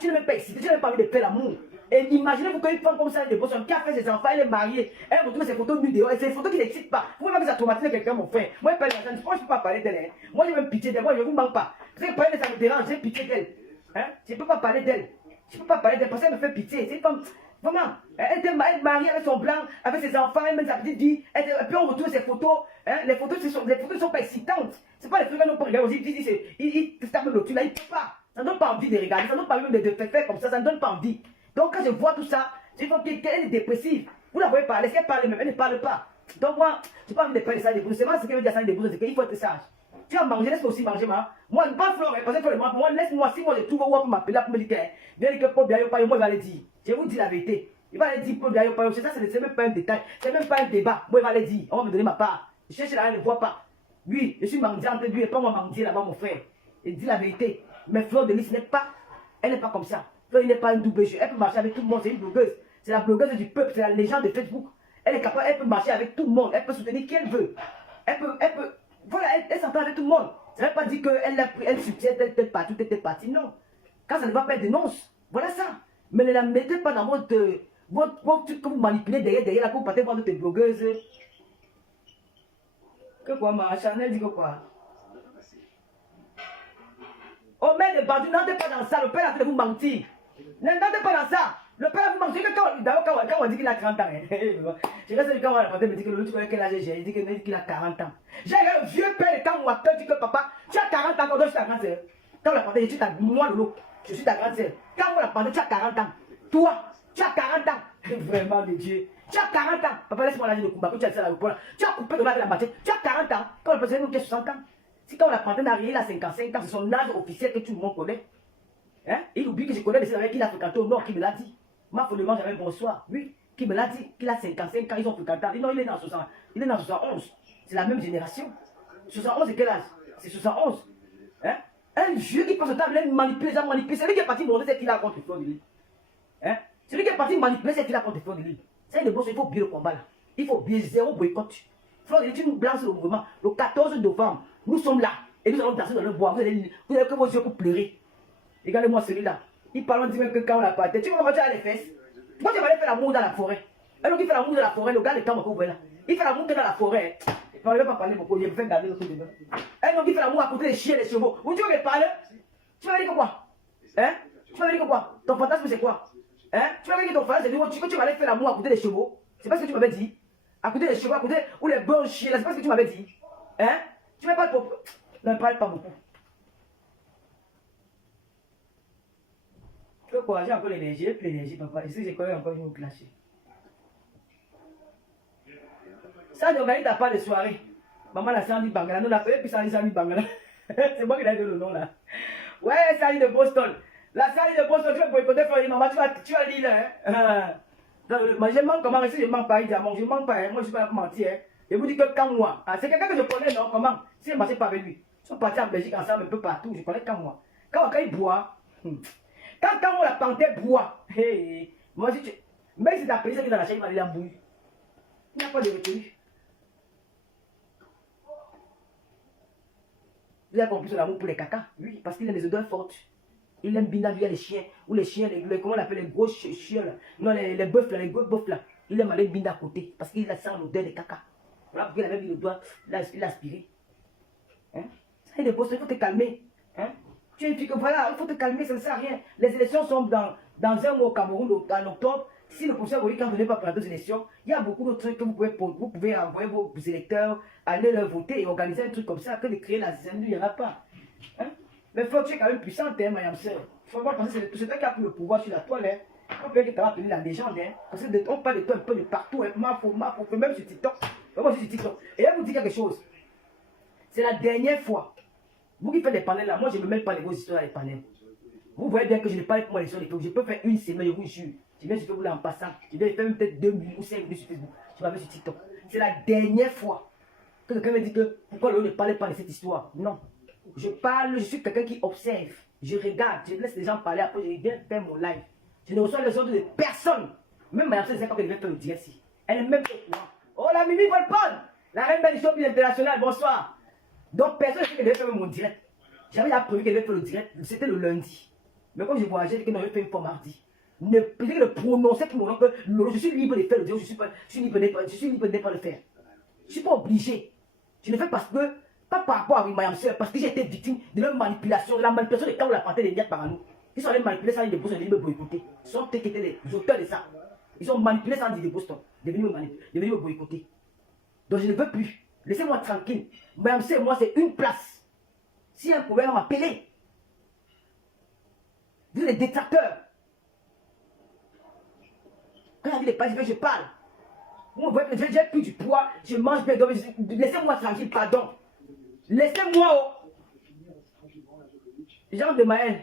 tu n'es même pas excité. Tu n'as même pas envie de faire l'amour. Et imaginez-vous qu'une femme comme ça, qui a fait ses enfants, elle est mariée. Elle retrouve ses photos nues dehors. Et c'est des photos qui n'excitent pas. Vous pouvez pas que ça traumatise quelqu'un, mon frère. Moi, je ne peux pas parler d'elle. Moi, j'ai même pitié d'elle. Moi, je ne vous manque pas. Parce que parler de ça me dérange. J'ai pitié d'elle. Hein? Je ne peux pas parler d'elle. Je ne peux pas parler d'elle parce qu'elle me fait pitié. C'est comme. Vraiment. Elle était mariée avec son blanc, avec ses enfants, elle mène sa petite vie. Et puis on retrouve ses photos. Hein? Les photos ne sont pas excitantes. Ce n'est pas les photos qu'on peut regarder aussi. Il se tape le là. Il ne peut pas. Ça ne donne pas envie de regarder. Ça ne donne pas envie de faire comme ça. Ça ne donne pas envie. Donc quand je vois tout ça, je vois qu'elle est dépressive. Vous la voyez parler. Est-ce qu'elle parle même? Elle ne parle pas. Donc moi, je n'ai pas envie de parler de ça. C'est moi ce que veut dire ça des c'est qu'il faut être sage. Tu vas manger, laisse-moi aussi manger, moi. Moi, je ne pas Flore, parce que moi, laisse-moi, si moi je trouve où pour m'appeler, pour me dire que, viens dire que Paul Biayo, moi, il va le dire. Je vous dis la vérité. Il va le dire, Paul Biayo, c'est ça, c'est même pas un détail, c'est même pas un débat. Moi, il va le dire. On va me donner ma part. Je cherche là, je ne vois pas. Oui, je suis mendiant entre lui et pas moi mendier là-bas, mon frère. Il dit la vérité. Mais Fleur de Lys n'est pas, elle n'est pas comme ça. Fleur, il n'est pas une double jeu. Elle peut marcher avec tout le monde, c'est une blogueuse. C'est la blogueuse du peuple, c'est la légende de Facebook. Elle est capable, elle peut marcher avec tout le monde, elle peut soutenir qui elle veut. Elle peut, voilà, elle s'entend avec tout le monde. Ça ne veut pas dire qu'elle soutient telle partie, non. Quand ça ne va pas, elle dénonce. Voilà ça. Mais ne la mettez pas dans votre truc que vous manipulez derrière là, pour partez voir d'autres blogueuses. Que quoi, ma Chanel dit que quoi? Oh, mais de bandits, n'entrez pas dans ça. Le père a fait de vous mentir. N'entrez pas dans ça. Le père vous mentir. Quand on dit qu'il a 30 ans, je reste quand on me dit que l'autre quel âge j'ai, il dit qu'il a 40 ans. J'ai un vieux père quand on dit que papa, tu as 40 ans, quand je suis ta grande sœur. Quand on l'a je suis ta moi Lolo, je suis ta grande sœur. Quand on l'a tu as 40 ans. Toi, tu as 40 ans. Vraiment, de Dieu. Tu as 40 ans. Papa, laisse-moi l'âge de combat. Tu as ça là, tu as coupé le mal de la moitié. Tu as 40 ans. Quand on le nous qui a 60 ans. Si quand on l'a planté il a 55 ans, c'est son âge officiel que tout le monde connaît. Hein? Il oublie que je connais les avec qui il a fréquenté au nord, qui me l'a dit. Moi, il faut le manger avec bonsoir. Oui, qui me l'a dit, qu'il a 55 ans, ils ont fréquenté. Il dit non, il est dans 60, il est dans 71. C'est la même génération. 71, c'est quel âge? C'est 71. Hein? Un vieux qui passe au temps, il a manipulé, C'est lui qui est parti montrer cette fille-là contre Fleur de Lys. Hein? C'est lui qui est parti manipuler cette fille-là contre Fleur de Lys. C'est une bosse, il faut bien le combat là. Il faut bien zéro boycott. Fleur de Lys, tu nous blanches le mouvement. Le 14 novembre, nous sommes là. Et nous allons danser dans le bois. Vous allez que vos yeux pour pleurer. Regardez-moi celui-là. Il parle, on dit même que quand on l'a parté. Tu vois comment tu as les fesses? Moi, tu vas aller faire l'amour dans la forêt. Un autre qui fait l'amour dans la forêt, le gars de temps, là. Il fait l'amour dans la forêt. Je ne vais pas parler beaucoup, je vais faire garder le truc de bain. Un autre qui fait l'amour à côté des chiens, des chevaux. Où tu vas me parler? Tu vas dire que quoi? Hein? Tu vas dire que quoi? Ton fantasme, c'est quoi? Hein? Tu vas dire que ton fantasme, c'est que tu vas aller faire l'amour à côté des chevaux. C'est pas ce que tu m'avais dit. À côté des chevaux, à côté où les bons chiens, c'est pas ce que tu m'avais dit. Hein? Tu ne parles pas beaucoup. Non, ne parle pas beaucoup. Tu veux quoi? J'ai encore l'énergie, j'ai plus l'énergie, papa. Ici, j'ai quand même encore une clasher. Ça, j'organise ta part de soirée. Maman, la Sandy Bangala, nous l'a fait, puis Sandy Bangala. C'est moi qui l'ai donné le nom là. Ouais, Sandy de Boston. La Sandy de Boston, tu vas boycotter, maman, tu vas lire là. Hein? Moi, je mens comment? Si je mens pas, je mens pas. Moi, je ne suis pas là pour mentir. Hein? Je vous dis que quand moi, c'est quelqu'un que je connais, non? Comment? Si je ne marchais pas avec lui. Ils sont partis en Belgique ensemble, un peu partout. Je connais quand moi. Quand il boit. Quand on la panthère boit, hey, moi si tu. Même si tu as pris ça qui est dans la chaîne, il va aller en bouille. Il n'y a pas de retenue. Vous avez compris son amour pour les cacas? Oui, parce qu'il a des odeurs fortes. Il aime bien les chiens. Ou les chiens, comment on appelle les gros chiens là. Non, les bœufs là, les gros bœufs là. Il aime aller bien à côté. Parce qu'il a sent l'odeur des caca. Voilà pourquoi il avait mis le doigt, il a aspiré. Hein? Ça, il est beau, il faut te calmer. Hein? Tu es une fille que voilà, il faut te calmer, ça ne sert à rien. Les élections sont dans un mois au Cameroun, en octobre. Si le professeur Boris, quand vous n'êtes pas prendre deux élections, il y a beaucoup d'autres trucs que vous pouvez envoyer vos électeurs, aller leur voter et organiser un truc comme ça, que de créer la zone, il n'y en a pas. Hein? Mais il faut que tu es quand même puissante, hein, ma soeur. Il faut pas penser que c'est toi qui as pris le pouvoir sur la toile. Hein? On peut que tu as appelé la légende, hein. Parce qu'on parle de toi un peu de partout, hein. Même sur TikTok. Moi, je suis sur TikTok. Et là, je vous dis quelque chose. C'est la dernière fois. Vous qui faites des panels là, moi, je ne me mêle pas les vos histoires dans les panels. Vous voyez bien que je n'ai pas avec moi les histoires de Facebook. Je peux faire une semaine, je vous jure. Je viens sur Facebook là en passant. Je vais faire peut-être 2 minutes ou 5 minutes sur Facebook. Je m'avais sur TikTok. C'est la dernière fois que quelqu'un me dit que pourquoi l'on ne parlait pas de cette histoire. Non. Je parle, je suis quelqu'un qui observe. Je regarde, je laisse les gens parler. Après, je viens faire mon live. Je ne reçois les ordres de personne. Même Mme Sène, quand elle devait faire le direct ici. Elle est même pas au courant. Oh, la Mimi Volpone, la reine belle du shopping international, bonsoir. Donc, personne ne sait qu'elle devait faire mon direct. J'avais déjà prévu qu'elle devait faire le direct. C'était le lundi. Mais comme je voyageais, j'ai dit qu'elle devait faire une fois mardi. Ne peut-être le prononcer pour mon nom que je suis libre de faire le direct. Je suis libre de ne pas le faire. Je ne suis pas obligé. Je le fais parce que, pas par rapport à Mme Sène, parce que j'ai été victime de leur manipulation, de la manipulation des camps où la panthère des liens par nous. Ils sont allés manipuler sans dire de Boston, de venir me boycotter. Ils sont eux qui étaient les auteurs de ça. Ils ont manipulé sans dire de Boston, de venir me boycotter. Donc je ne veux plus. Laissez-moi tranquille. Mme C, moi, c'est une place. Si un problème, m'appeler. Vous êtes des détracteurs. Quand il y a des pages, je parle. Vous voyez que j'ai plus du poids, je mange bien. Laissez-moi tranquille, pardon. Laissez-moi. Oh. Jean de Maël.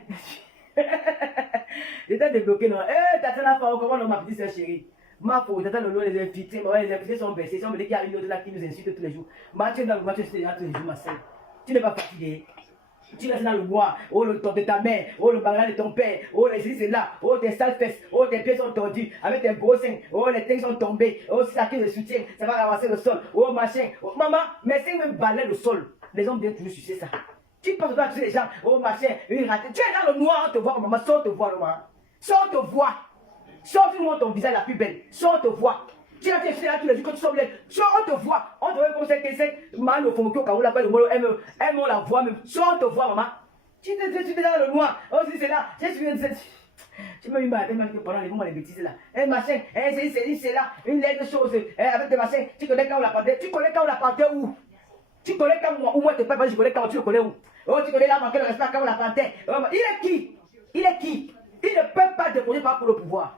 J'étais débloqué, non. Eh, t'as la femme, comment on m'a dit ça, chérie? Ma faute, t'as le lot, les infiltrés, les infiltrés sont baissés. Si on me dit qu'il y a une autre là qui nous insulte tous les jours. Mathieu, dans le match, c'est tous les jours, ma sœur. Tu n'es pas fatigué. Tu restes dans le bois, oh le temps de ta mère, oh le bagage de ton père, oh les c'est là, oh tes sales fesses, oh tes pieds sont tordus, avec tes gros seins, oh les things sont tombés, oh ça qui le soutient, ça va ramasser le sol, oh machin, oh, maman, mes seins me balaient le sol. Les hommes viennent toujours sucer ça. Tu penses à tous les gens, oh machin, une ratée. Tu es dans le noir, on te voit, maman, sors te voir le noir. Sors te voir. Sors tu montres ton visage la plus belle. Sors te voir. Tu as fait là tous les jours quand tu sors, sors on te voit. On te voit comme ça, que mal au fond, au cas où là-bas, le mot, elle on la voit même. Sors te voir, maman. Tu es dans le noir. Oh, si c'est là. Tu m'as eu mal, que pendant les moments, les bêtises là. Un machin, c'est là, une lettre de choses, avec des machins. Tu connais quand on la partait. Tu connais quand on la partait où? Tu connais quand moi, ou moi, t'es pas, je connais quand tu le connais où? Oh, tu connais là, manquer le respect quand on la partait. Il est qui? Il est qui? Il ne peut pas déposer par pour le pouvoir.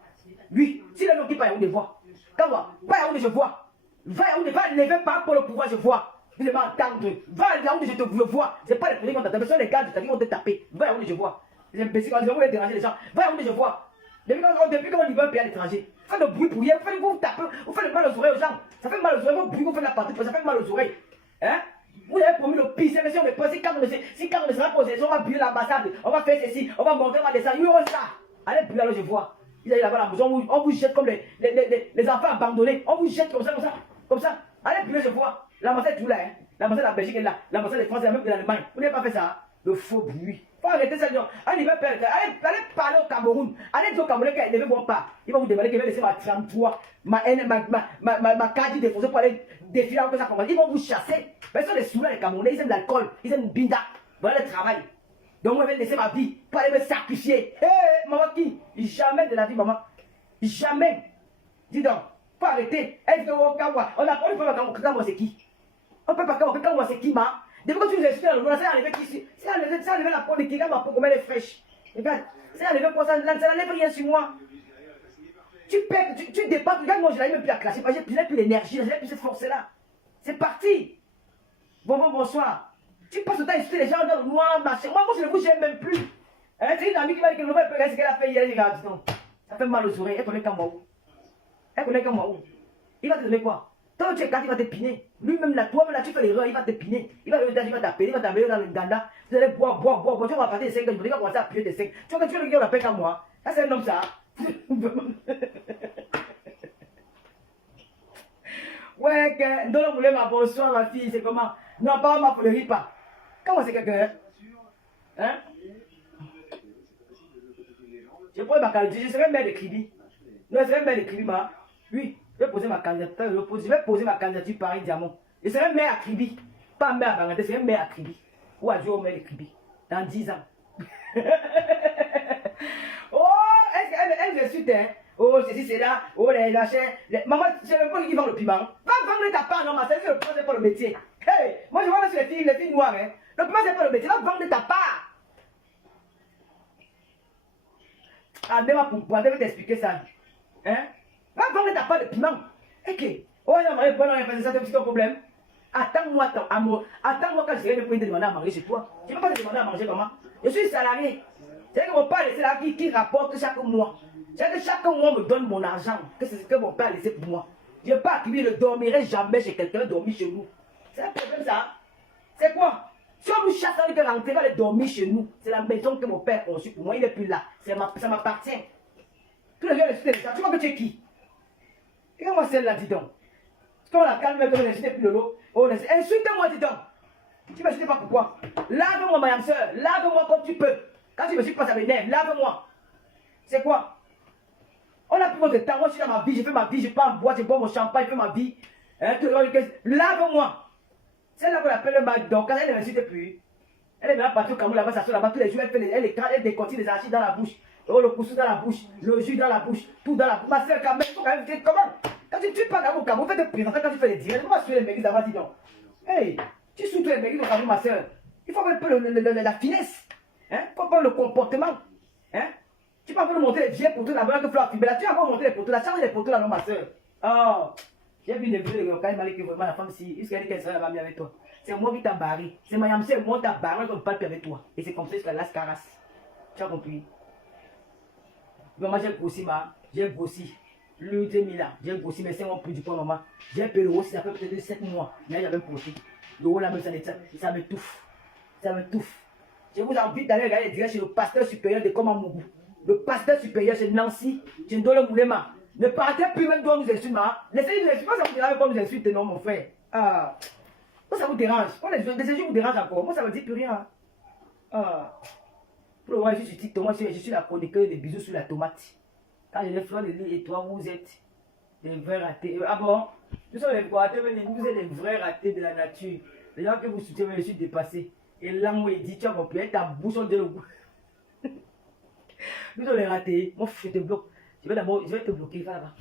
Lui, si le nom qui pas Yaoundé voit. Quand moi, pas Yaoundé, je vois. Va Yaoundé, va lever par pour le pouvoir, je vois. Vous devez m'entendre. Va Yaoundé, je te vois. C'est pas les produits qu'on t'a tapé, ce sont les gars de ta vie qui vont te taper. Va Yaoundé, je vois. Les imbéciles, quand ils vont déranger les gens. Va Yaoundé, je vois. Depuis qu'on libère un pays à l'étranger. Faites le bruit pour rien. Vous tapez, vous faites le mal aux oreilles aux gens. Ça fait mal aux oreilles, vous faites la partie, ça fait mal aux oreilles. Hein? Vous avez promis le pire, c'est si on me pose, si quand on ne sera pas aux élections, on va brûler l'ambassade, on va faire ceci, on va monter, on va descendre, oui, on ça. Allez, brûler alors je vois. Ils allaient là-bas à la maison, on vous jette comme les enfants abandonnés, on vous jette comme ça. Allez, brûler je vois. L'ambassade est tout là, hein. L'ambassade de la Belgique est là, l'ambassade de France est même de l'Allemagne. Vous n'avez pas fait ça, hein? Le faux bruit. Faut arrêter ça, allez parler au Cameroun, allez dire au Cameroun qu'ils ne vont pas. Ils vont vous demander qu'ils vont laisser ma 33, ma carte défoncée pour aller défiler avec ça commence. Ils vont vous chasser. Mais ce sont les soulats, les Camerounais, ils aiment l'alcool, ils aiment le binda. Voilà le travail. Donc moi je vais laisser ma vie pour aller me sacrifier. Hé, maman qui? Jamais de la vie, maman. Jamais. Dis donc, faut arrêter. Est-ce que on peut pas Kawa c'est qui? On peut pas Kawa c'est qui, ma? Depuis que tu nous expliques dans le monde, c'est enlevé qui? C'est enlevé la peau de qui? Ma peau comme elle est fraîche. Regarde, c'est enlevé pour ça, ça n'enlève rien sur moi. Tu perds, tu dépasses. Regarde, moi je n'arrive même plus à classer. Je n'ai plus l'énergie, je n'ai plus cette force-là. C'est parti. Bonsoir. Tu passes le temps à insulter les gens dans le noir, machin. Moi, je ne vous gêne même plus. Hein, c'est une amie qui m'a dit que ne va pas ce qu'elle a fait hier. Regarde, non. Ça fait mal aux oreilles. Elle connaît qu'un où? Elle connaît qu'un où? Il va te donner quoi? Toi, tu es cadre, il va te piner. Lui-même, là, toi-même, là, tu fais l'erreur, il va te piner. Il va t'appeler, il va t'amener dans le ganda. Vous allez boire. Tu vas passer des 5 ans, il va commencer à appuyer des 5. Tu vois que tu veux qu'on l'appelle comme moi. Ça, c'est un homme, ça. Ouais, que. Non, vous voulez ma bonsoir, ma fille, c'est comment? Non, pas ma ne pas. Comment c'est quelqu'un? Hein? Je prends ma candidature, je serai maire de Kribi. Non, je serai maire de Kribi, ma. Oui, je vais poser ma candidature, je vais poser ma candidature Paris Diamant. Je serai maire à Kribi. Pas maire à Bangladesh, je serai maire à Kribi. Ou adjoint au maire de Kribi. Dans 10 ans. Oh, elle m'insulte, hein? Oh, ceci, c'est là. Oh, les machins. Maman, c'est même pas qui vend le piment. Va vendre ta part, non, ma c'est le piment, c'est pas le métier. Hey, moi je vois là sur les filles noires, hein. Le piment, c'est pas le métier. Va vendre ta part. Ah, même pour je vais t'expliquer ça. Hein? Va vendre ta part de piment. Ok. Oh, non, ça c'est un problème. Attends-moi, amour. Attends-moi quand je vais me prendre demander à manger chez toi. Je ne peux pas te demander à manger comment. Je suis salarié. C'est que mon père laissé là qui rapporte chaque mois. C'est que chaque mois me donne mon argent. Que c'est ce que mon père a laissé pour moi. Je n'ai pas acquis, je ne dormirai jamais chez quelqu'un dormir chez nous. C'est un problème ça. C'est quoi? Si on nous chasse, on peut rentrer, va aller dormir chez nous. C'est la maison que mon père a conçue pour moi. Il n'est plus là. Ça m'appartient. Tous les gens le ça. Tu vois que tu es qui? Et comment celle-là, dis donc? Quand on la calme, on n'insulte plus le lot. Insulte-moi, dis donc. Tu ne m'insultes pas pourquoi? Lave-moi, ma soeur. Lave-moi comme tu peux. Quand tu me suis pas, ça m'énerve. Lave-moi. C'est quoi? On a pris votre temps. Moi, je suis dans ma vie. Je fais ma vie. Je pars en boîte. Je bois mon champagne. Je fais ma vie. Hein, lave-moi. Celle-là qu'on appelle le Mac, donc quand elle ne m'insulte plus, elle est maintenant partie au Cameroun là-bas, ça là-bas, tous les jours, elle décontine les archives dans la bouche, le couscous dans la bouche, le jus dans la bouche, tout dans la bouche. Ma soeur, quand même, il faut quand même dire comment? Quand tu tues pas au Cameroun, fais te présenter quand tu fais les directs, comment suivre les mecs d'avant, dis donc? Hey, tu sous tous les mecs au Cameroun, ma soeur. Il faut un peu la finesse, hein? Il faut pas le comportement, hein? Tu peux pas nous montrer les vieux poteaux là-bas que Fleur Fibé là, tu vas pas montrer les poteaux là, change les poteaux là, non, ma soeur. Oh! J'ai vu les vidéos de Karim Malik que vraiment la femme si, il serait qu'elle serait là-bas avec toi. C'est moi qui t'a barré. C'est Mayam, c'est moi qui t'a barré comme pas avec toi. Et c'est comme ça que la carasse. Tu as compris? Moi j'ai grossi, j'ai grossi. Lui, j'ai mis là, j'ai grossi, mais c'est mon plus du poids, maman. J'ai payé le haut, ça fait peut-être 7 mois. Mais j'avais grossi. Le haut là, ça me touffe. Ça me touffe. Je vous invite d'aller regarder direct chez le pasteur supérieur de Komamougou. Le pasteur supérieur, c'est Nancy. Je ne dois le moulema. Ne partez plus même doit nous insulter. Laissez-nous nous insulter. Ça vous dérange pas nous insulter, non, mon frère. Ah. Moi, ça vous dérange. Moi, les injures vous dérangent encore. Moi, ça ne me dit plus rien. Ah. Pour le moment, je suis TikTok. Moi, je suis la chroniqueuse des bisous sur la tomate. Quand je les fleurs de l'île et toi, vous êtes des vrais ratés. Ah bon? Nous sommes les ratés, mais vous êtes les vrais ratés de la nature. Les gens que vous soutenez, je suis dépassé. Et là, moi, il dit, tu as compris, ta bouche, on dit le goût. Nous sommes les ratés. Moi, je te bloque. Je vais te bloquer, va là-bas.